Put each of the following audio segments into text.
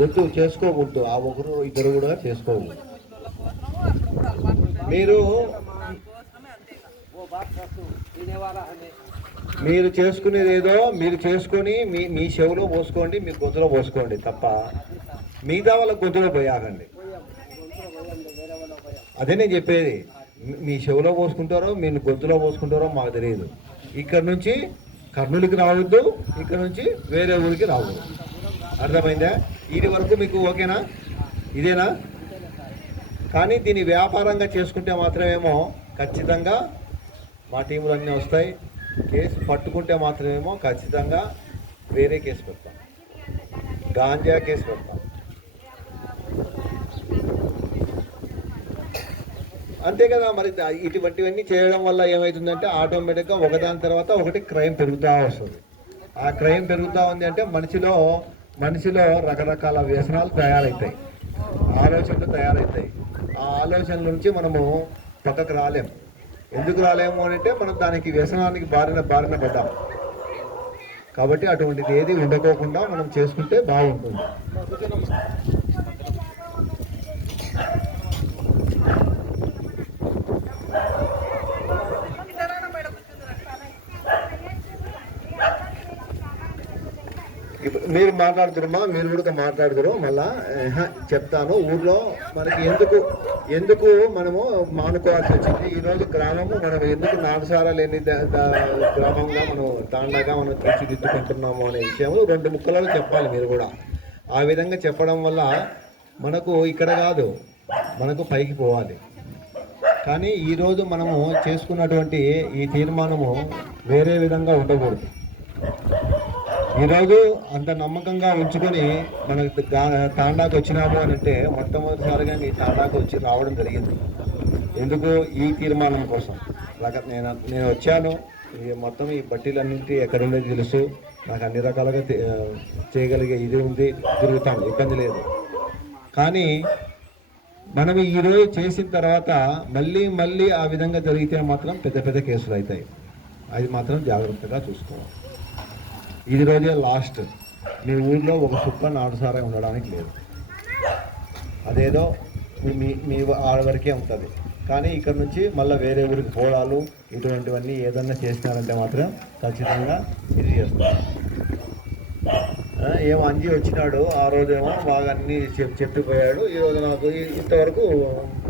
వద్దు, చేసుకోకూడదు. ఆ ఒకరు ఇద్దరు కూడా చేసుకోకూడదు. మీరు మీరు చేసుకునేది ఏదో మీరు చేసుకొని మీ మీ చెవులో పోసుకోండి, మీ గొంతులో పోసుకోండి తప్ప మిగతా వాళ్ళ గొంతులో పోయాకండి. అదే నేను చెప్పేది. మీ చెవులో పోసుకుంటారో మీరు గొంతులో పోసుకుంటారో మాకు తెలియదు. ఇక్కడ నుంచి కర్నూలుకి రావద్దు, ఇక్కడ నుంచి వేరే ఊరికి రావద్దు. అర్థమైందా? ఇది వరకు మీకు ఓకేనా? ఇదేనా? కానీ దీన్ని వ్యాపారంగా చేసుకుంటే మాత్రమేమో ఖచ్చితంగా మా టీములు అన్నీ వస్తాయి. కేసు పట్టుకుంటే మాత్రమేమో ఖచ్చితంగా వేరే కేసు పెడతాం, గాంజా కేసు పెడతాం. అంతే కదా మరి. ఇటువంటివన్నీ చేయడం వల్ల ఏమవుతుందంటే ఆటోమేటిక్గా ఒకదాని తర్వాత ఒకటి క్రైమ్ పెరుగుతూ వస్తుంది. ఆ క్రైమ్ పెరుగుతూ ఉంది అంటే మనిషిలో రకరకాల వ్యసనాలు తయారవుతాయి, ఆలోచనలు తయారవుతాయి. ఆ ఆలోచనల నుంచి మనము పక్కకు రాలేము. ఎందుకు రాలేము అంటే మనం దానికి వ్యసనానికి బారిన పడ్డాం. కాబట్టి అటువంటిది ఏది ఉండకోకుండా మనం చేసుకుంటే బాగుంటుంది. మీరు మాట్లాడుతురమ్మా, మీరు కూడా మాట్లాడుతురు. మళ్ళా చెప్తాను. ఊర్లో మనకి ఎందుకు మనము మానుకోవాల్సి వచ్చింది. ఈరోజు గ్రామము మనం ఎందుకు నాలుసారా లేని గ్రామంగా మనం తాండాగా మనం తీర్చిదిద్దుకుంటున్నాము అనే విషయం 2 ముక్కలలో చెప్పాలి మీరు కూడా. ఆ విధంగా చెప్పడం వల్ల మనకు ఇక్కడ కాదు, మనకు పైకి పోవాలి. కానీ ఈరోజు మనము చేసుకున్నటువంటి ఈ తీర్మానము వేరే విధంగా ఉండకూడదు. ఈరోజు అంత నమ్మకంగా ఉంచుకొని మనకు తాండాకు వచ్చినాము అని అంటే మొట్టమొదటిసారిగా ఈ తాండాకు రావడం జరిగింది. ఎందుకు? ఈ తీర్మానం కోసం. నేను వచ్చాను. మొత్తం ఈ బట్టీలన్నింటి ఎక్కడ ఉండేది తెలుసు నాకు. అన్ని రకాలుగా చేయగలిగే ఇది ఉంది, తిరుగుతాం, ఇబ్బంది లేదు. కానీ మనం ఈరోజు చేసిన తర్వాత మళ్ళీ ఆ విధంగా జరిగితే మాత్రం పెద్ద కేసులు అవుతాయి. అది మాత్రం జాగ్రత్తగా చూసుకోవాలి. ఇది రోజే లాస్ట్. మీ ఊళ్ళో ఒక సుక్క నాటుసారా ఉండడానికి లేదు. అదేదో మీ ఆడ వరకే ఉంటుంది. కానీ ఇక్కడ నుంచి మళ్ళీ వేరే ఊరికి పోవడాలు ఇటువంటివన్నీ ఏదన్నా చేసినారంటే మాత్రం ఖచ్చితంగా ఇది చేస్తారు. ఏమో అంజీ వచ్చినాడు, ఆ రోజేమో బాగా అన్నీ చెప్పిపోయాడు. ఈరోజు నాకు ఇంతవరకు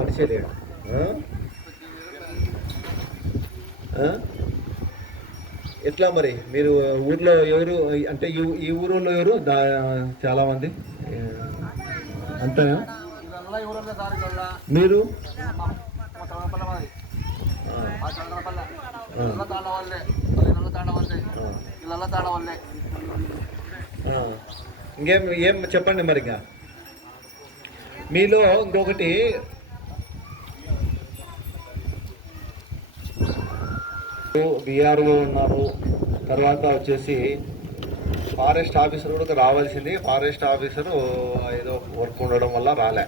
మనిషే లేడు. ఎట్లా మరి? మీరు ఊర్లో ఎవరు అంటే ఈ ఊరిలో ఎవరు చాలామంది అంతేనా? మీరు ఏం చెప్పండి మరి. ఇంకా మీలో ఇంకొకటి బీఆర్ఓ ఉన్నారు, తర్వాత వచ్చేసి ఫారెస్ట్ ఆఫీసర్ కూడా రావాల్సింది. ఫారెస్ట్ ఆఫీసరు ఏదో వర్క్ ఉండడం వల్ల రాలే.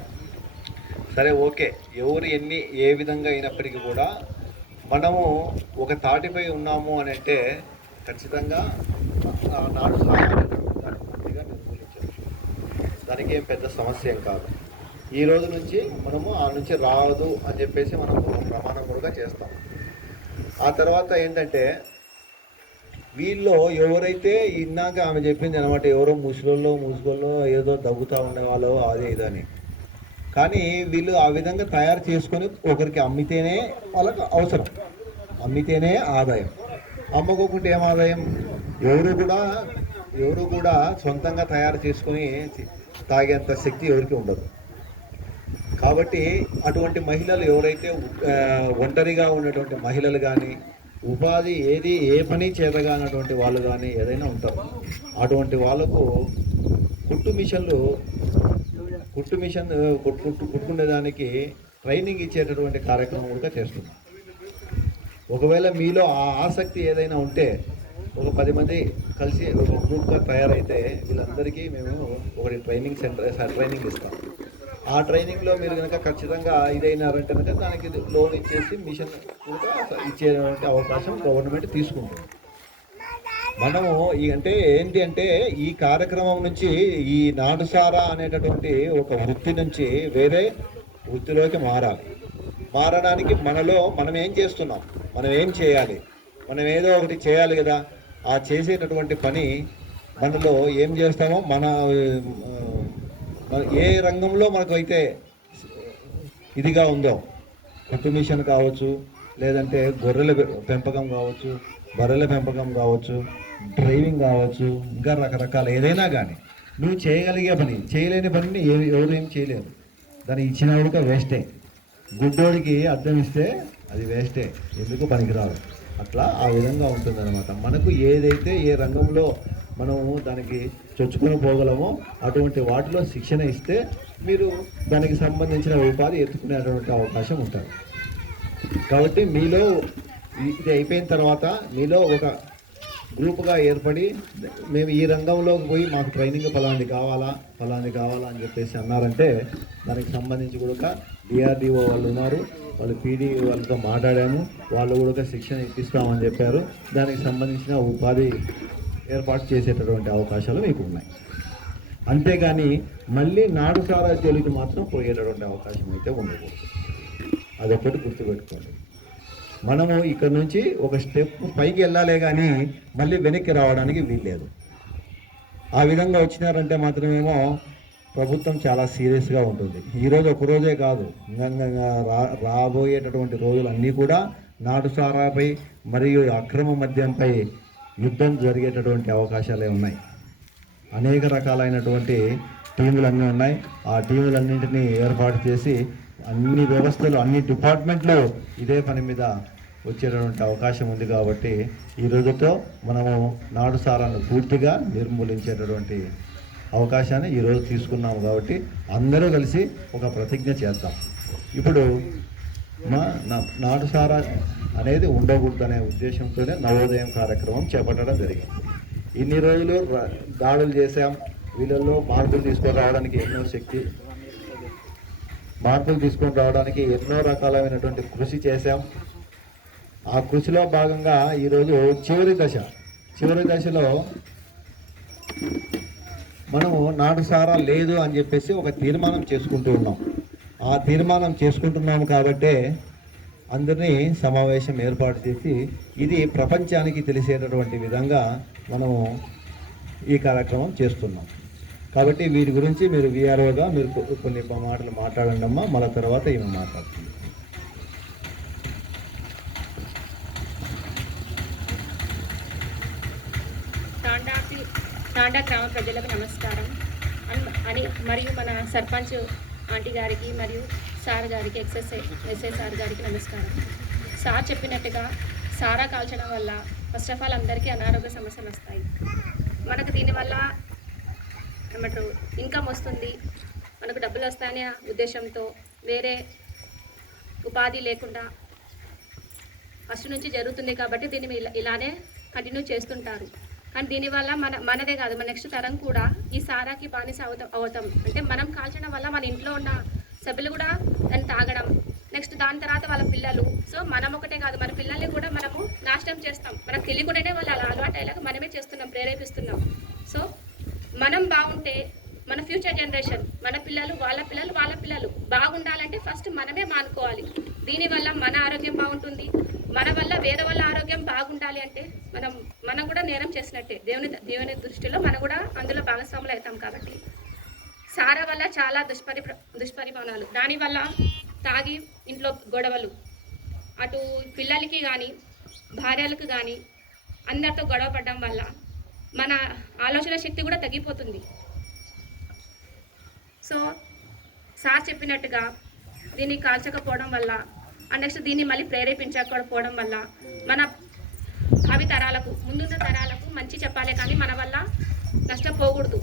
సరే, ఓకే. ఎవరు ఏ విధంగా అయినప్పటికీ కూడా మనము ఒక తాటిపై ఉన్నాము అని అంటే ఖచ్చితంగా నాడు పూర్తిగా నిర్మూలించవచ్చు. దానికి ఏం పెద్ద సమస్య ఏం కాదు. ఈ రోజు నుంచి మనము ఆ నుంచి రావద్దు అని చెప్పేసి మనము ప్రమాణం కూడా చేస్తాం. ఆ తర్వాత ఏంటంటే వీళ్ళు ఎవరైతే ఇందాక ఆమె చెప్పింది అనమాట, ఎవరో ముసుగోళ్ళు ఏదో దగ్గుతూ ఉండేవాళ్ళు అదే ఇదని. కానీ వీళ్ళు ఆ విధంగా తయారు చేసుకొని ఒకరికి అమ్మితేనే వాళ్ళకి అవసరం, అమ్మితేనే ఆదాయం. అమ్మకోకుంటే ఏం ఆదాయం? ఎవరు కూడా సొంతంగా తయారు చేసుకొని తాగేంత శక్తి ఎవరికి ఉండదు. కాబట్టి అటువంటి మహిళలు ఎవరైతే ఒంటరిగా ఉన్నటువంటి మహిళలు కానీ, ఉపాధి ఏ పని చేతగానటువంటి వాళ్ళు కానీ ఏదైనా ఉంటారు, అటువంటి వాళ్ళకు కుట్టుకునేదానికి ట్రైనింగ్ ఇచ్చేటటువంటి కార్యక్రమం కూడా చేస్తుంది. ఒకవేళ మీలో ఆ ఆసక్తి ఏదైనా ఉంటే ఒక 10 మంది కలిసి ఒక గ్రూప్గా తయారైతే వీళ్ళందరికీ మేము ఒకటి ట్రైనింగ్ ఇస్తాం. ఆ ట్రైనింగ్లో మీరు కనుక ఖచ్చితంగా ఇదైనారంటే కనుక దానికి లోన్ ఇచ్చేసి మిషన్ కూడా ఇచ్చేటువంటి అవకాశం గవర్నమెంట్ తీసుకుంటుంది. మనము అంటే ఏంటి అంటే ఈ కార్యక్రమం నుంచి ఈ నాటుసారా అనేటటువంటి ఒక వృత్తి నుంచి వేరే వృత్తిలోకి మారడానికి మనం ఏం చేస్తున్నాం, మనం ఏం చేయాలి, మనం ఏదో ఒకటి చేయాలి కదా. ఆ చేసేటటువంటి పని మనలో ఏం చేస్తామో ఏ రంగంలో మనకు అయితే ఇదిగా ఉందో, కుట్టు మిషన్ కావచ్చు, లేదంటే గొర్రెల పెంపకం కావచ్చు, బర్రెల పెంపకం కావచ్చు, డ్రైవింగ్ కావచ్చు, ఇంకా రకరకాల ఏదైనా కానీ నువ్వు చేయగలిగే పని, చేయలేని పనిని ఎవరు ఏం చేయలేరు. దాన్ని ఇచ్చినవాడికి వేస్టే. గుడ్డోడికి అర్థం ఇస్తే అది వేస్టే, ఎందుకు పనికిరాదు. అట్లా ఆ విధంగా ఉంటుందన్నమాట. మనకు ఏదైతే ఏ రంగంలో మనము దానికి చొచ్చుకొని పోగలమో అటువంటి వాటిలో శిక్షణ ఇస్తే మీరు దానికి సంబంధించిన ఉపాధి ఎత్తుకునేటువంటి అవకాశం ఉంటుంది. కాబట్టి మీలో ఇది అయిపోయిన తర్వాత మీలో ఒక గ్రూప్గా ఏర్పడి మేము ఈ రంగంలోకి పోయి మాకు ట్రైనింగ్ ఫలాంది కావాలా అని చెప్పేసి అన్నారంటే దానికి సంబంధించి కూడా డిఆర్డిఓ వాళ్ళు ఉన్నారు, వాళ్ళు పీడీ వాళ్ళతో మాట్లాడాము, వాళ్ళు కూడా శిక్షణ ఇప్పిస్తామని చెప్పారు. దానికి సంబంధించిన ఉపాధి ఏర్పాటు చేసేటటువంటి అవకాశాలు మీకు ఉన్నాయి. అంతేగాని మళ్ళీ నాటుసారా జోలికి మాత్రం పోయేటటువంటి అవకాశం అయితే ఉండకూడదు. అదొకటి గుర్తుపెట్టుకోండి. మనము ఇక్కడ నుంచి ఒక స్టెప్ పైకి వెళ్ళాలే కానీ మళ్ళీ వెనక్కి రావడానికి వీల్లేదు. ఆ విధంగా వచ్చినారంటే మాత్రమేమో ప్రభుత్వం చాలా సీరియస్గా ఉంటుంది. ఈరోజు ఒకరోజే కాదు, రాబోయేటటువంటి రోజులన్నీ కూడా నాటుసారాపై మరియు అక్రమ మద్యంపై యుద్ధం జరిగేటటువంటి అవకాశాలే ఉన్నాయి. అనేక రకాలైనటువంటి టీములన్నీ ఉన్నాయి. ఆ టీములన్నింటినీ ఏర్పాటు చేసి అన్ని వ్యవస్థలు, అన్ని డిపార్ట్మెంట్లు ఇదే పని మీద వచ్చేటటువంటి అవకాశం ఉంది. కాబట్టి ఈ రోజుతో మనము నాటుసారాను పూర్తిగా నిర్మూలించేటటువంటి అవకాశాన్ని ఈరోజు తీసుకున్నాము. కాబట్టి అందరూ కలిసి ఒక ప్రతిజ్ఞ చేద్దాం. ఇప్పుడు నాటుసారా అనేది ఉండకూడదనే ఉద్దేశంతోనే నవోదయం కార్యక్రమం చేపట్టడం జరిగింది. ఇన్ని రోజులు దాడులు చేశాం. వీళ్ళల్లో మార్పులు తీసుకొని రావడానికి ఎన్నో రకాలైనటువంటి కృషి చేశాం. ఆ కృషిలో భాగంగా ఈరోజు చివరి దశలో మనము నాటుసారా లేదు అని చెప్పేసి ఒక తీర్మానం చేసుకుంటున్నాము. కాబట్టే అందరినీ సమావేశం ఏర్పాటు చేసి ఇది ప్రపంచానికి తెలిసేటటువంటి విధంగా మనము ఈ కార్యక్రమం చేస్తున్నాం. కాబట్టి వీటి గురించి మీరు విఆర్ఓగా మీరు కొన్ని మాటలు మాట్లాడండి అమ్మా. మళ్ళీ తర్వాత ఈమె మాట్లాడుతుంది. తాండా గ్రామ ప్రజలకు నమస్కారం మరియు మన సర్పంచ్ ఆంటీ గారికి మరియు సార్ గారికి ఎస్ఐ సార్ గారికి నమస్కారం. సార్ చెప్పినట్టుగా సారా కాల్చడం వల్ల ఫస్ట్ ఆఫ్ ఆల్ అందరికీ అనారోగ్య సమస్యలు వస్తాయి. మనకు దీనివల్ల ఏమంటారు ఇన్కమ్ వస్తుంది, మనకు డబ్బులు వస్తాయనే ఉద్దేశంతో వేరే ఉపాధి లేకుండా ఫస్ట్ నుంచి జరుగుతుంది. కాబట్టి దీన్ని ఇలానే కంటిన్యూ చేస్తుంటారు. కానీ దీనివల్ల మనదే కాదు, మన నెక్స్ట్ తరం కూడా ఈ సారాకి బానిస అవుతాం. అంటే మనం కాల్చడం వల్ల మన ఇంట్లో ఉన్న సభ్యులు కూడా దాన్ని తాగడం, నెక్స్ట్ దాని తర్వాత వాళ్ళ పిల్లలు. సో మనం ఒకటే కాదు, మన పిల్లల్ని కూడా మనము నాశనం చేస్తాం. మనకు తెలియకుండానే వాళ్ళు అలా అలవాటు అయ్యేలాగా మనమే చేస్తున్నాం, ప్రేరేపిస్తున్నాం. సో మనం బాగుంటే మన ఫ్యూచర్ జనరేషన్, మన పిల్లలు, వాళ్ళ పిల్లలు బాగుండాలంటే ఫస్ట్ మనమే మానుకోవాలి. దీనివల్ల మన ఆరోగ్యం బాగుంటుంది. మన వల్ల వేరే వాళ్ళ ఆరోగ్యం బాగుండాలి అంటే మనం కూడా నేరం చేసినట్టే. దేవుని దృష్టిలో మనం కూడా అందులో భాగస్వాములు అవుతాం. కాబట్టి సారా వల్ల చాలా దుష్పరిమాణాలు. దానివల్ల తాగి ఇంట్లో గొడవలు, అటు పిల్లలకి కానీ భార్యలకు కానీ అందరితో గొడవ పడడం వల్ల మన ఆలోచన శక్తి కూడా తగ్గిపోతుంది. సో సార్ చెప్పినట్టుగా దీన్ని కాల్చకపోవడం వల్ల నెక్స్ట్ దీన్ని మళ్ళీ ప్రేరేపించకపోవడం వల్ల మన భావి తరాలకు, ముందున్న తరాలకు మంచి చెప్పాలి కానీ మన వల్ల నష్టపోకూడదు.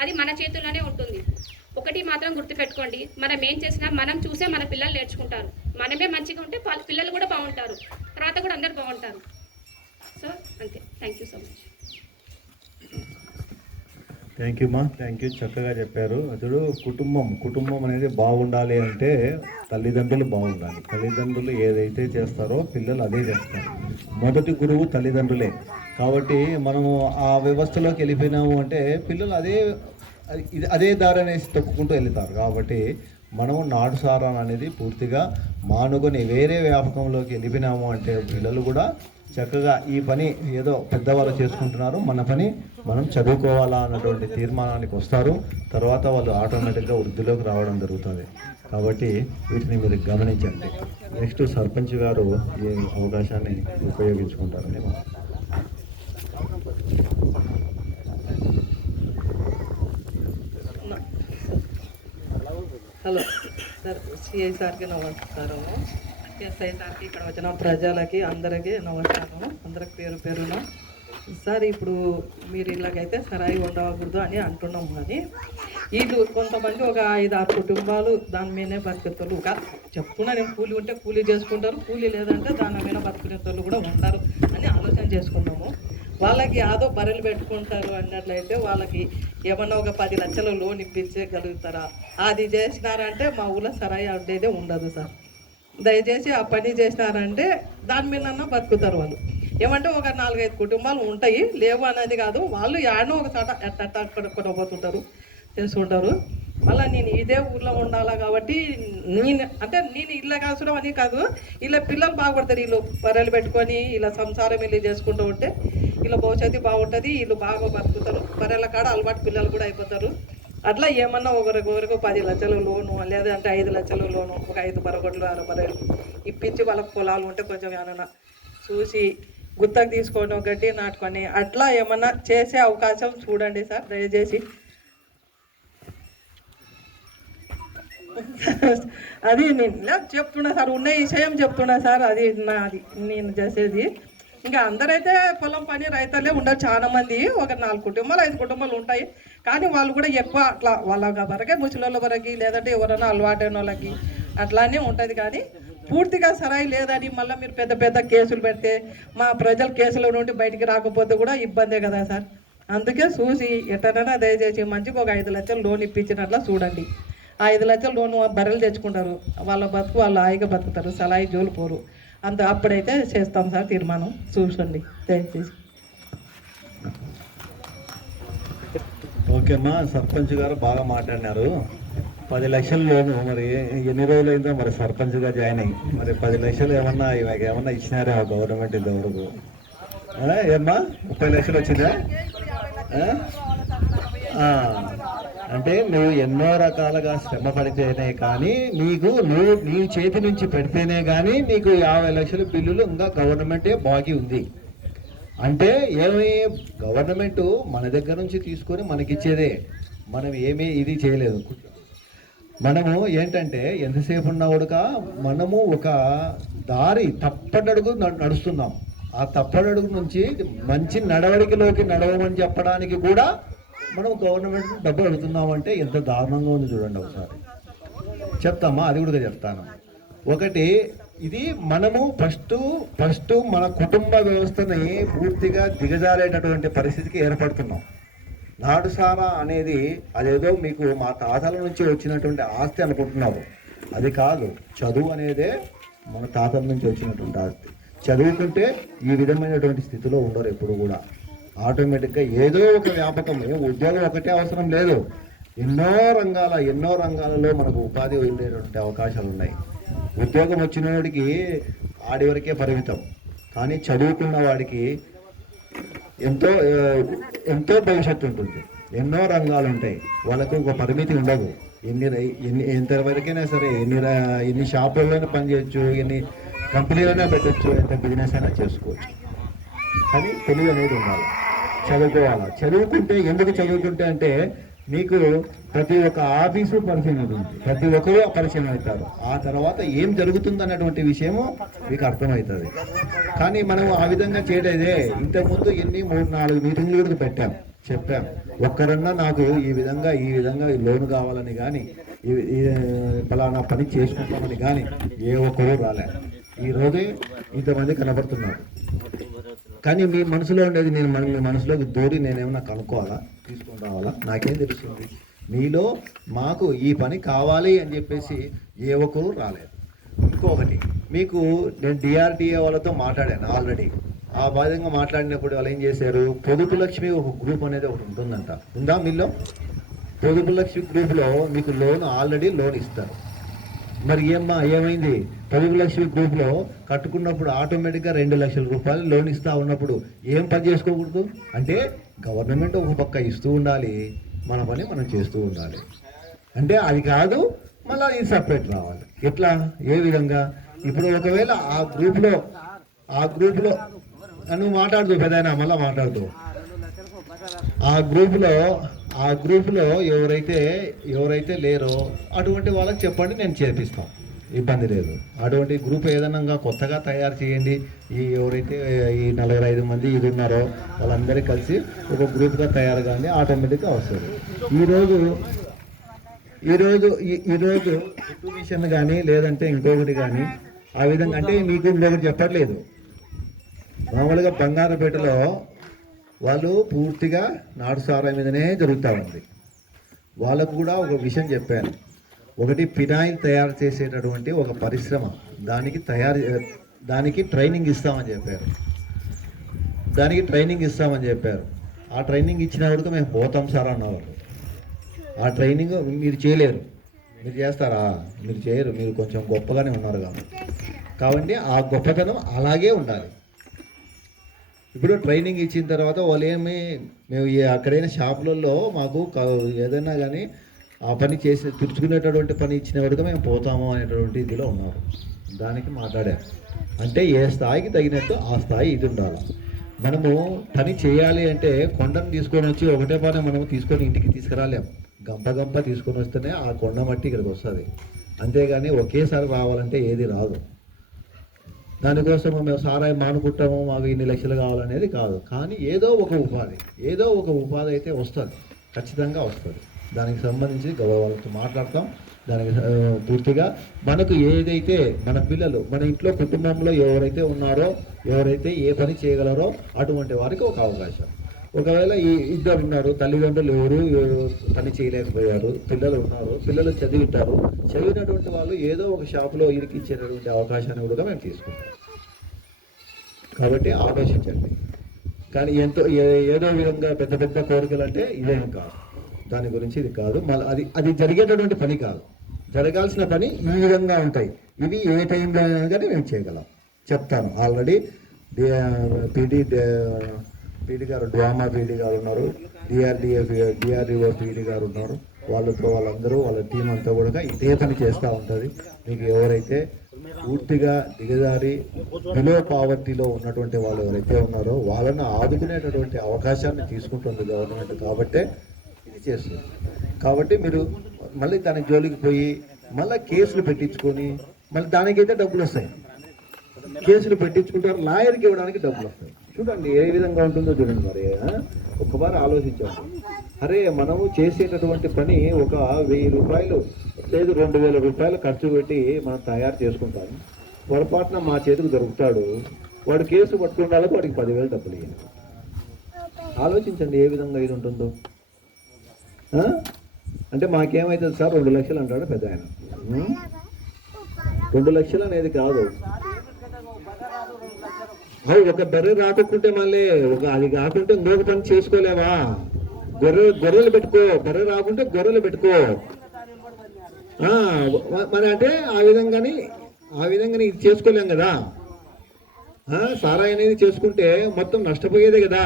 అది మన చేతుల్లోనే ఉంటుంది. ఒకటి మాత్రం గుర్తుపెట్టుకోండి, మనం ఏం చేసినా మనం చూసే మన పిల్లలు నేర్చుకుంటారు. మనమే మంచిగా ఉంటే పిల్లలు కూడా బాగుంటారు, తర్వాత కూడా అందరు బాగుంటారు. సో అంతే. Thank you so much. Thank you మా, థ్యాంక్ యూ. చక్కగా చెప్పారు. అసలు కుటుంబం అనేది బాగుండాలి అంటే తల్లిదండ్రులు బాగుండాలి. తల్లిదండ్రులు ఏదైతే చేస్తారో పిల్లలు అదే చేస్తారు. మొదటి గురువు తల్లిదండ్రులే. కాబట్టి మనము ఆ వ్యవస్థలోకి వెళ్ళిపోయినాము అంటే పిల్లలు అదే దారి అనేసి తొక్కుకుంటూ వెళ్తారు. కాబట్టి మనము నాటుసారా అనేది పూర్తిగా మానుకొని వేరే వ్యాపకంలోకి వెళ్ళిపోయినాము అంటే పిల్లలు కూడా చక్కగా ఈ పని ఏదో పెద్దవాళ్ళు చేసుకుంటున్నారు, మన పని మనం చదువుకోవాలా అన్నటువంటి తీర్మానానికి వస్తారు. తర్వాత వాళ్ళు ఆటోమేటిక్గా వృద్ధిలోకి రావడం జరుగుతుంది. కాబట్టి వీటిని మీరు గమనించండి. నెక్స్ట్ సర్పంచ్ గారు ఈ అవకాశాన్ని ఉపయోగించుకుంటారని. హలో సార్, సిఐ సార్కి నమస్కారము, ఎస్ఐ సార్కి, ఇక్కడ వచ్చిన ప్రజలకి అందరికీ నమస్కారము, అందరికి పేరు పేరున. సార్ ఇప్పుడు మీరు ఇలాగైతే సరాయి ఉండకూడదు అని అంటున్నాం, కానీ వీళ్ళు కొంతమంది ఒక 5-6 కుటుంబాలు దాని మీదనే బతుకుతారు. చెప్తున్నా నేను, కూలి ఉంటే కూలీ చేసుకుంటారు, కూలీ లేదంటే దాని మీద బతుకునే వాళ్ళు కూడా ఉంటారు అని ఆలోచన చేసుకున్నాము. వాళ్ళకి యాదో బర్రెలు పెట్టుకుంటారు అన్నట్లయితే వాళ్ళకి ఏమన్నా ఒక 10 లక్షల లోన్ ఇప్పించగలుగుతారా? అది చేసినారంటే మా ఊళ్ళో సరాయి ఉండేదే ఉండదు సార్. దయచేసి ఆ పని చేసినారంటే దాని మీద బతుకుతారు వాళ్ళు. ఏమంటే ఒక 4-5 కుటుంబాలు ఉంటాయి, లేవు అనేది కాదు. వాళ్ళు యాడనో ఒక చోట అక్కడ పోతుంటారు, చేసుకుంటారు. మళ్ళీ నేను ఇదే ఊర్లో ఉండాలా కాబట్టి నేను ఇళ్ళ కాల్చడం అని కాదు, ఇలా పిల్లలు బాగుపడతారు. వీళ్ళు బర్రెలు పెట్టుకొని ఇలా సంసారం వీళ్ళు చేసుకుంటూ ఉంటే వీళ్ళ భవిష్యత్తు బాగుంటుంది, వీళ్ళు బాగా బతుకుతారు. బర్రెల కాడ అలవాటు పిల్లలు కూడా అయిపోతారు. అట్లా ఏమన్నా ఒకరికి 10 లక్షల లోను, లేదంటే 5 లక్షల లోను, ఒక 5 బరగొడ్లు 6 బర్రెలు ఇప్పించి వాళ్ళకి పొలాలు ఉంటే కొంచెం ఏమన్నా చూసి గుత్తకు తీసుకోవడం, గడ్డి నాటుకొని అట్లా ఏమన్నా చేసే అవకాశం చూడండి సార్ దయచేసి. అది నేను చెప్తున్నా సార్, ఉన్న విషయం చెప్తున్నా సార్. అది నాది నేను చేసేది. ఇంకా అందరైతే పొలం పని రైతులే ఉండరు చాలా మంది, ఒక 4 కుటుంబాలు 5 కుటుంబాలు ఉంటాయి. కానీ వాళ్ళు కూడా ఎక్కువ అట్లా వాళ్ళ వరకే, ముసలి వరకి, లేదంటే ఎవరైనా అలవాటైన వాళ్ళకి అట్లానే ఉంటుంది. కానీ పూర్తిగా సరాయి లేదని మళ్ళీ మీరు పెద్ద పెద్ద కేసులు పెడితే మా ప్రజలు కేసుల నుండి బయటికి రాకపోతే కూడా ఇబ్బందే కదా సార్. అందుకే చూసి ఎట్టనైనా దయచేసి మంచిగా ఒక 5 లక్షలు లోన్ ఇప్పించినట్లా చూడండి. ఆ 5 లక్షల లోన్ బర్రెలు తెచ్చుకుంటారు, వాళ్ళ బతుకు వాళ్ళు హాయిగా బతుకుతారు, సలాయి జోలు పోరు. అప్పుడైతే చేస్తాం సార్ తీర్మానం, చూసండి దయచేసి. ఓకే అమ్మా, సర్పంచ్ గారు బాగా మాట్లాడినారు. 10 లక్షలు లోను మరి ఎన్ని రోజులైందో మరి సర్పంచ్గా జాయిన్ అయ్యి, మరి 10 లక్షలు ఏమన్నా ఇచ్చినారా గవర్నమెంట్ ఇంతవరకు? ఏమ్మా 30 లక్షలు వచ్చిందా? అంటే నువ్వు ఎన్నో రకాలుగా శ్రమ పడితేనే కానీ నీ చేతి నుంచి పెడితేనే కానీ నీకు 50 లక్షల బిల్లులు ఇంకా గవర్నమెంటే బాకీ ఉంది. అంటే గవర్నమెంట్ మన దగ్గర నుంచి తీసుకొని మనకిచ్చేదే, మనం ఏమీ ఇది చేయలేదు. మనము ఏంటంటే ఎంతసేపు ఉన్నవాడుక మనము ఒక దారి తప్పటడుగు నడుస్తున్నాం. ఆ తప్పటడుగు నుంచి మంచి నడవడికలోకి నడవమని చెప్పడానికి కూడా మనం గవర్నమెంట్ డబ్బులు అడుగుతున్నామంటే ఎంత దారుణంగా ఉంది చూడండి. ఒకసారి చెప్తామా, అది కూడా చెప్తాను. ఒకటి, ఇది మనము ఫస్ట్ మన కుటుంబ వ్యవస్థని పూర్తిగా దిగజారేటటువంటి పరిస్థితికి ఏర్పడుతున్నాం. నాటుసారా అనేది అదేదో మీకు మా తాతల నుంచి వచ్చినటువంటి ఆస్తి అనుకుంటున్నారు, అది కాదు. చదువు అనేదే మన తాతల నుంచి వచ్చినటువంటి ఆస్తి. చదువుకుంటే ఈ విధమైనటువంటి స్థితిలో ఉండరు ఎప్పుడు కూడా. ఆటోమేటిక్గా ఏదో ఒక వ్యాపకం, ఉద్యోగం ఒకటే అవసరం లేదు, ఎన్నో రంగాలలో మనకు ఉపాధి వెళ్ళేటువంటి అవకాశాలు ఉన్నాయి. ఉద్యోగం వచ్చిన వాడికి ఆడి వరకే పరిమితం, కానీ చదువుకున్న వాడికి ఎంతో భవిష్యత్తు ఉంటుంది, ఎన్నో రంగాలు ఉంటాయి. వాళ్ళకు ఒక పరిమితి ఉండదు. ఎంతవరకైనా సరే ఎన్ని షాపుల్లోనే పనిచేయచ్చు, ఎన్ని కంపెనీలోనే పెట్టచ్చు, ఎంత బిజినెస్ అయినా చేసుకోవచ్చు. కానీ తెలివి అనేది ఉండాలి, చదువుకోవాలి. ఎందుకు చదువుకుంటే అంటే మీకు ప్రతి ఒక్క ఆఫీసు పరిచయం అవుతుంది, ప్రతి ఒక్కరూ పరిచయం అవుతారు. ఆ తర్వాత ఏం జరుగుతుంది అన్నటువంటి విషయము మీకు అర్థమవుతుంది. కానీ మనం ఆ విధంగా చేయలేదే. ఇంతకుముందు 3-4 మీటింగ్లు కూడా చెప్పాం. ఒక్కరన్నా నాకు ఈ విధంగా లోన్ కావాలని కానీ, ఫలానా పని చేసుకుంటామని కానీ ఏ ఒక్కరూ రాలే. ఈరోజే ఇంతమంది కనబడుతున్నారు. కానీ మీ మనసులో ఉండేది మీ మనసులోకి దూరి నేనేమన్నా కనుక్కోవాలా, తీసుకొని రావాలా? నాకేం తెలుస్తుంది? మీలో మాకు ఈ పని కావాలి అని చెప్పేసి ఏ ఒక్కరూ రాలేదు. ఇంకొకటి, మీకు నేను డిఆర్డిఏ వాళ్ళతో మాట్లాడాను ఆల్రెడీ. ఆ విధంగా మాట్లాడినప్పుడు వాళ్ళు ఏం చేశారు, పొదుపు లక్ష్మి ఒక గ్రూప్ అనేది ఒకటి ఉంటుందంట. ఉందా మీలో? పొదుపు లక్ష్మి గ్రూప్లో మీకు ఆల్రెడీ లోన్ ఇస్తారు. మరి ఏమైంది, పొదుపు లక్ష్మి గ్రూప్లో కట్టుకున్నప్పుడు ఆటోమేటిక్గా 2 లక్షల రూపాయలు లోన్ ఇస్తూ ఉన్నప్పుడు ఏం పని చేసుకోకూడదు అంటే గవర్నమెంట్ ఒక పక్క ఇస్తూ ఉండాలి, మన పని మనం చేస్తూ ఉండాలి. అంటే అది కాదు, మళ్ళీ ఇది సపరేట్ రావాలి. ఎట్లా, ఏ విధంగా? ఇప్పుడు ఒకవేళ ఆ గ్రూప్లో నువ్వు మాట్లాడుతూ పెదైనా మళ్ళీ మాట్లాడుతూ ఆ గ్రూప్లో ఎవరైతే లేరో అటువంటి వాళ్ళకి చెప్పండి, నేను చేపిస్తాం, ఇబ్బంది లేదు. అటువంటి గ్రూప్ ఏదైనా కొత్తగా తయారు చేయండి. ఎవరైతే ఈ 45 మంది ఇది ఉన్నారో వాళ్ళందరికీ కలిసి ఒక గ్రూప్గా తయారు కానీ ఆటోమేటిక్గా వస్తుంది. ఈరోజు మిషన్ కానీ లేదంటే ఇంకొకటి కానీ ఆ విధంగా. అంటే మీకు ఇంకొకటి చెప్పట్లేదు, మామూలుగా బంగారపేటలో వాళ్ళు పూర్తిగా నాటు సారా మీదనే జరుగుతూ ఉంది. వాళ్ళకు కూడా ఒక విషయం చెప్పాను, ఒకటి ఫినాయిల్ తయారు చేసేటటువంటి ఒక పరిశ్రమ, దానికి ట్రైనింగ్ ఇస్తామని చెప్పారు. ఆ ట్రైనింగ్ ఇచ్చిన వరకు మేము పోతాం సార్ అన్నవాళ్ళు. ఆ ట్రైనింగ్ మీరు చేయలేరు, మీరు చేస్తారా? మీరు చేయరు, మీరు కొంచెం గొప్పగానే ఉన్నారు కాబట్టి ఆ గొప్పతనం అలాగే ఉండాలి. ఇప్పుడు ట్రైనింగ్ ఇచ్చిన తర్వాత వాళ్ళు మేము అక్కడైనా షాపులలో మాకు ఏదైనా కానీ ఆ పని తెచ్చుకునేటటువంటి పని ఇచ్చిన వరకు మేము పోతాము అనేటువంటి ఇదిలో ఉన్నారు. దానికి మాట్లాడారు. అంటే ఏ స్థాయికి తగినట్టు ఆ స్థాయి ఇది ఉండాలి. మనము పని చేయాలి అంటే కొండను తీసుకొని వచ్చి ఒకటే పని మనము తీసుకొని ఇంటికి తీసుకురాలేము. గంప తీసుకొని వస్తేనే ఆ కొండ మట్టి ఇక్కడికి వస్తుంది. అంతేగాని ఒకేసారి రావాలంటే ఏది రాదు. దానికోసం మేము సారాయి మానుకుంటాము, మాకు ఇన్ని లక్షలు కావాలనేది కాదు. కానీ ఏదో ఒక ఉపాధి అయితే వస్తుంది, ఖచ్చితంగా వస్తుంది. దానికి సంబంధించి వాళ్ళతో మాట్లాడతాం. దానికి పూర్తిగా మనకు ఏదైతే మన పిల్లలు మన ఇంట్లో కుటుంబంలో ఎవరైతే ఉన్నారో, ఎవరైతే ఏ పని చేయగలరో అటువంటి వారికి ఒక అవకాశం. ఒకవేళ ఈ ఇద్దరు ఉన్నారు, తల్లిదండ్రులు ఎవరు పని చేయలేకపోయారు, పిల్లలు ఉన్నారు, పిల్లలు చదివినటువంటి వాళ్ళు ఏదో ఒక షాపులో ఇరికిచ్చేటటువంటి అవకాశాన్ని కూడా మేము తీసుకుంటాం. కాబట్టి ఆలోచించండి. కానీ ఏదో విధంగా పెద్ద కోరికలు అంటే ఇదేం కాదు, దాని గురించి ఇది కాదు. మళ్ళీ అది జరిగేటటువంటి పని కాదు. జరగాల్సిన పని ఈ విధంగా ఉంటాయి. ఇవి ఏ టైంలో అయినా కానీ మేము చేయగలం. చెప్తాను. ఆల్రెడీ పీడి గారు, డ్వామా పీడి గారు ఉన్నారు, డిఆర్డిఓ పీడి గారు ఉన్నారు. వాళ్ళందరూ వాళ్ళ టీం అంతా కూడా ఇదే పని చేస్తూ ఉంటుంది. మీకు ఎవరైతే పూర్తిగా దిగజారి బిలో పావర్టీలో ఉన్నటువంటి వాళ్ళు ఎవరైతే ఉన్నారో వాళ్ళని ఆదుకునేటటువంటి అవకాశాన్ని తీసుకుంటుంది గవర్నమెంట్. కాబట్టే ఇది చేస్తుంది. కాబట్టి మీరు మళ్ళీ దాని జోలికి పోయి మళ్ళీ కేసులు పెట్టించుకొని మళ్ళీ దానికైతే డబ్బులు వస్తాయి. కేసులు పెట్టించుకుంటారు, లాయర్కి ఇవ్వడానికి డబ్బులు వస్తాయి. చూడండి ఏ విధంగా ఉంటుందో చూడండి. మరి ఒక్కసారి ఆలోచించండి. అరే మనము చేసేటటువంటి పని ఒక 1000 రూపాయలు లేదు 2000 రూపాయలు ఖర్చు పెట్టి మనం తయారు చేసుకుంటాము. పొరపాటున మా చేతికి దొరుకుతాడు, వాడు కేసు పట్టుకున్నాళ్ళకి వాడికి 10,000 డబ్బులు ఇవ్వాలి. ఆలోచించండి ఏ విధంగా ఇది ఉంటుందో. అంటే మాకేమవుతుంది సార్ 2 లక్షలు అంటాడు పెద్ద ఆయన. 2 లక్షలు అనేది కాదు. ఒక బర్రె రాకుంటే మళ్ళీ అది కాకుంటే ఇంకొక పని చేసుకోలేవా? గొర్రెలు పెట్టుకో, బర్రె రాకుంటే గొర్రెలు పెట్టుకో. మరి అంటే ఆ విధంగానే ఇది చేసుకోలేం కదా. సారాయి అనేది చేసుకుంటే మొత్తం నష్టపోయేదే కదా.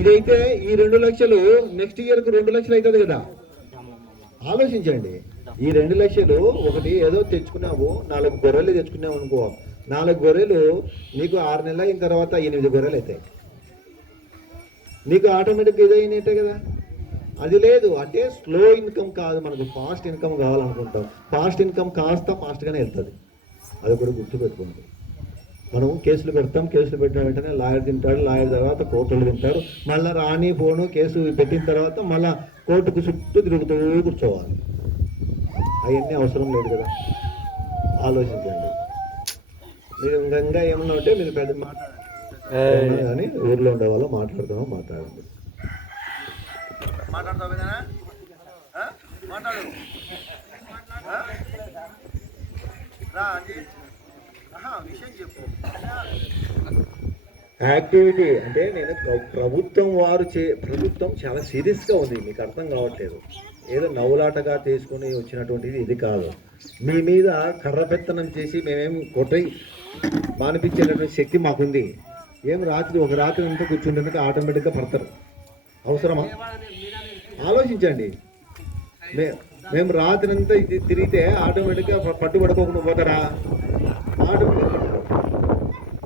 ఇదైతే ఈ 2 లక్షలు నెక్స్ట్ ఇయర్కి 2 లక్షలు అవుతుంది కదా. ఆలోచించండి. ఈ 2 లక్షలు ఒకటి ఏదో తెచ్చుకున్నావు, 4 గొర్రెలు తెచ్చుకున్నావు అనుకో, 4 గొర్రెలు నీకు 6 నెలలు అయిన తర్వాత 8 గొర్రెలు అవుతాయి. నీకు ఆటోమేటిక్గా ఇదైనట్టే కదా. అది లేదు అంటే స్లో ఇన్కమ్ కాదు, మనకు ఫాస్ట్ ఇన్కమ్ కావాలనుకుంటాం. ఫాస్ట్ ఇన్కమ్ కాస్త ఫాస్ట్గానే వెళ్తుంది. అది కూడా గుర్తుపెట్టుకోండి. మనం కేసులు పెడతాం, కేసులు పెట్టిన వెంటనే లాయర్ తింటాడు, లాయర్ తర్వాత కోర్టులు తింటారు, మళ్ళీ రాని పోను కేసు పెట్టిన తర్వాత మళ్ళీ కోర్టుకు చుట్టూ తిరుగుతూ కూర్చోవాలి. అవన్నీ అవసరం లేదు కదా. ఆలోచించండి. మీరు ఇంకా ఏమన్నా ఉంటే మీరు పెద్ద మాట్లాడండి, కానీ ఊర్లో ఉండే వాళ్ళు మాట్లాడతామో మాట్లాడండి. విషయం చెప్పు. యాక్టివిటీ అంటే నేను ప్రభుత్వం చాలా సీరియస్గా ఉంది, మీకు అర్థం కావట్లేదు. ఏదో నవ్వులాటగా తీసుకుని వచ్చినటువంటిది ఇది కాదు. మీ మీద కర్రపెత్తనం చేసి మేమేం కొట్టి మానిపించేటటువంటి శక్తి మాకుంది. ఒక రాత్రి అంతా కూర్చుంటే ఆటోమేటిక్గా పడతారు. అవసరమా? ఆలోచించండి. మేము రాత్రి అంతా ఇది తిరిగితే ఆటోమేటిక్గా పట్టుబడుకోకుండా పోతారా? ఆటోమేటిక్గా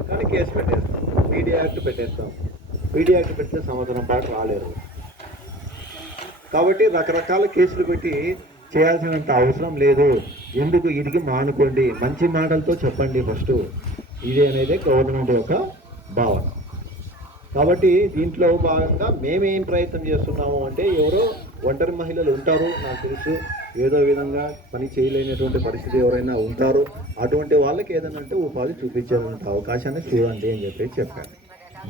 కానీ కేసు పెట్టేస్తాం, పీడీ యాక్ట్ పెట్టేస్తాం. పీడీ యాక్ట్ పెడితే సంవత్సరం పాటు రాలేరు. కాబట్టి రకరకాల కేసులు పెట్టి చేయాల్సినంత అవసరం లేదు. ఎందుకు? ఇదికి మానుకోండి, మంచి మాటలతో చెప్పండి ఫస్ట్. ఇది అనేది గవర్నమెంట్ యొక్క భావన. కాబట్టి దీంట్లో భాగంగా మేమేం ప్రయత్నం చేస్తున్నాము అంటే, ఎవరో ఒంటరి మహిళలు ఉంటారు, నాకు తెలుసు, ఏదో విధంగా పని చేయలేనటువంటి పరిస్థితి ఎవరైనా ఉంటారు. అటువంటి వాళ్ళకి ఏదైనా అంటే ఉపాధి చూపించేంత అవకాశాన్ని చూడండి అని చెప్పాను.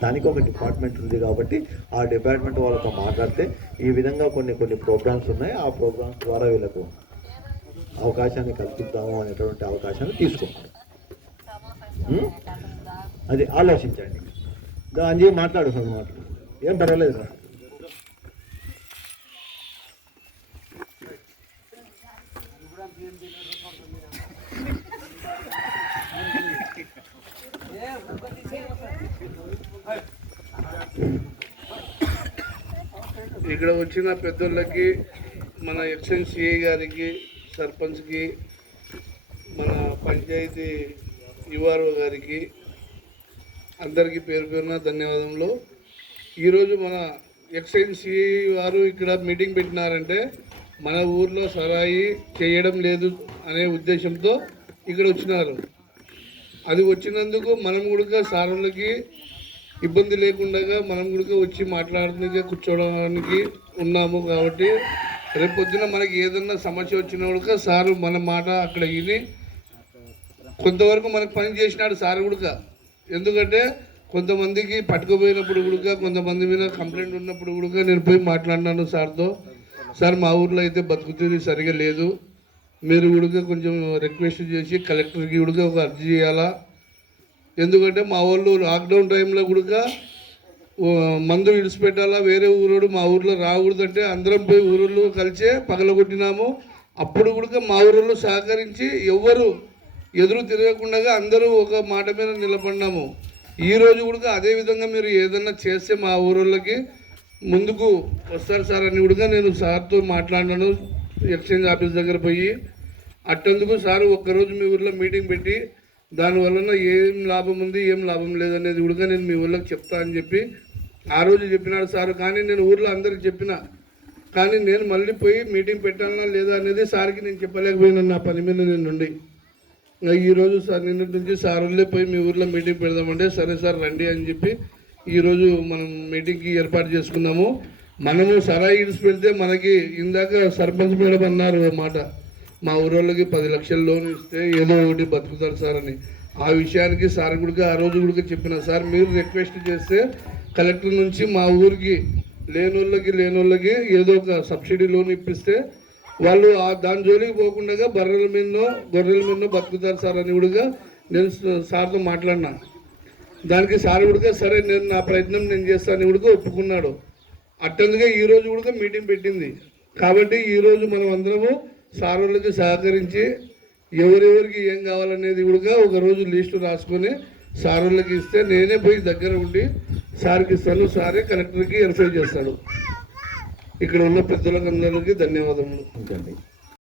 దానికి ఒక డిపార్ట్మెంట్ ఉంది కాబట్టి ఆ డిపార్ట్మెంట్ వాళ్ళతో మాట్లాడితే ఈ విధంగా కొన్ని ప్రోగ్రామ్స్ ఉన్నాయి, ఆ ప్రోగ్రామ్స్ ద్వారా వీళ్ళకు అవకాశాన్ని కల్పిద్దాము అనేటువంటి అవకాశాన్ని తీసుకుంటాం. అది ఆలోచించండి. అంజీ మాట్లాడు సార్, ఏం పర్వాలేదు సార్. ఇక్కడ వచ్చిన పెద్దోళ్ళకి, మన ఎక్సైజ్ సిఐ గారికి, సర్పంచ్కి, మన పంచాయతీ యుఆర్ఓ గారికి అందరికీ పేరు పేరున ధన్యవాదములు. ఈరోజు మన ఎక్సైజ్ సిఐ వారు ఇక్కడ మీటింగ్ పెట్టినారంటే మన ఊర్లో సరాయి చేయడం లేదు అనే ఉద్దేశంతో ఇక్కడ వచ్చినారు. అది వచ్చినందుకు మనం కూడా సారులకి ఇబ్బంది లేకుండా మనం కూడా వచ్చి మాట్లాడడానికి కూర్చోవడానికి ఉన్నాము. కాబట్టి రేపు పొద్దున మనకి ఏదన్నా సమస్య వచ్చినా కూడా సారు మన మాట అక్కడ విని కొంతవరకు మనకు పని చేసినాడు సారు కూడా. ఎందుకంటే కొంతమందికి పట్టుకుపోయినప్పుడు కూడా, కొంతమంది మీద కంప్లైంట్ ఉన్నప్పుడు కూడా నేను పోయి మాట్లాడినాను సార్తో. సార్ మా ఊర్లో అయితే బతుకుతుంది సరిగా లేదు, మీరు కూడా కొంచెం రిక్వెస్ట్ చేసి కలెక్టర్కి కూడా ఒక అర్జీ చేయాలా. ఎందుకంటే మా వాళ్ళు లాక్డౌన్ టైంలో కూడా మందు విడిచిపెట్టాలా, వేరే ఊరోడు మా ఊర్లో రాకూడదంటే అందరం పోయి ఊరిలో కలిసే పగలగొట్టినాము. అప్పుడు కూడా మా ఊరిలో సహకరించి ఎవ్వరు ఎదురు తిరగకుండా అందరూ ఒక మాట మీద నిలబడినాము. ఈరోజు కూడా అదేవిధంగా మీరు ఏదన్నా చేస్తే మా ఊరోళ్ళకి ముందుకు వస్తారు సార్ అని కూడా నేను సార్తో మాట్లాడినాను. ఎక్స్చేంజ్ ఆఫీస్ దగ్గర పోయి అట్టందుకు సార్ ఒక్కరోజు మీ ఊర్లో మీటింగ్ పెట్టి దానివలన ఏం లాభం ఉంది ఏం లాభం లేదనేది కూడా నేను మీ ఊళ్ళకి చెప్తా అని చెప్పి ఆ రోజు చెప్పినాడు సార్. కానీ నేను ఊర్లో అందరికి చెప్పిన, కానీ నేను మళ్ళీ పోయి మీటింగ్ పెట్టాలన్నా లేదా అనేది సార్కి నేను చెప్పలేకపోయినాను నా పని మీద నేను ఉండి. ఈరోజు సార్ నిన్నటి నుంచి సార్ వాళ్ళే పోయి మీ ఊర్లో మీటింగ్ పెడదామంటే సరే సార్ రండి అని చెప్పి ఈరోజు మనం మీటింగ్కి ఏర్పాటు చేసుకున్నాము. మనము సరాయి ఇడిసి పెడితే మనకి ఇందాక సర్పంచ్ మేడం అన్నారు మాట, మా ఊరోళ్ళకి 10 లక్షల లోన్ ఇస్తే ఏదో ఒకటి బతుకుతారు సార్ అని. ఆ విషయానికి సార్ కూడా ఆ రోజు కూడా చెప్పిన, సార్ మీరు రిక్వెస్ట్ చేస్తే కలెక్టర్ నుంచి మా ఊరికి లేనోళ్ళకి ఏదో ఒక సబ్సిడీ లోన్ ఇప్పిస్తే వాళ్ళు దాని జోలికి పోకుండా బర్రెల మీదనో గొర్రెల మీదనో బతుకుతారు సార్ అని కూడా నేను సార్తో మాట్లాడినా. దానికి సార్ కూడా సరే నేను నా ప్రయత్నం నేను చేస్తాను కూడా ఒప్పుకున్నాడు. అట్టందుగా ఈరోజు కూడా మీటింగ్ పెట్టింది. కాబట్టి ఈరోజు మనం అందరము సార్ వాళ్ళకి సహకరించి ఎవరెవరికి ఏం కావాలనేది కూడా ఒకరోజు లిస్టు రాసుకొని సార్ వాళ్ళకి ఇస్తే నేనే పోయి దగ్గర ఉండి సార్కి ఇస్తాను, సారే కలెక్టర్కి వెరిఫై చేస్తాడు. ఇక్కడ ఉన్న పెద్దలందరికీ ధన్యవాదములు.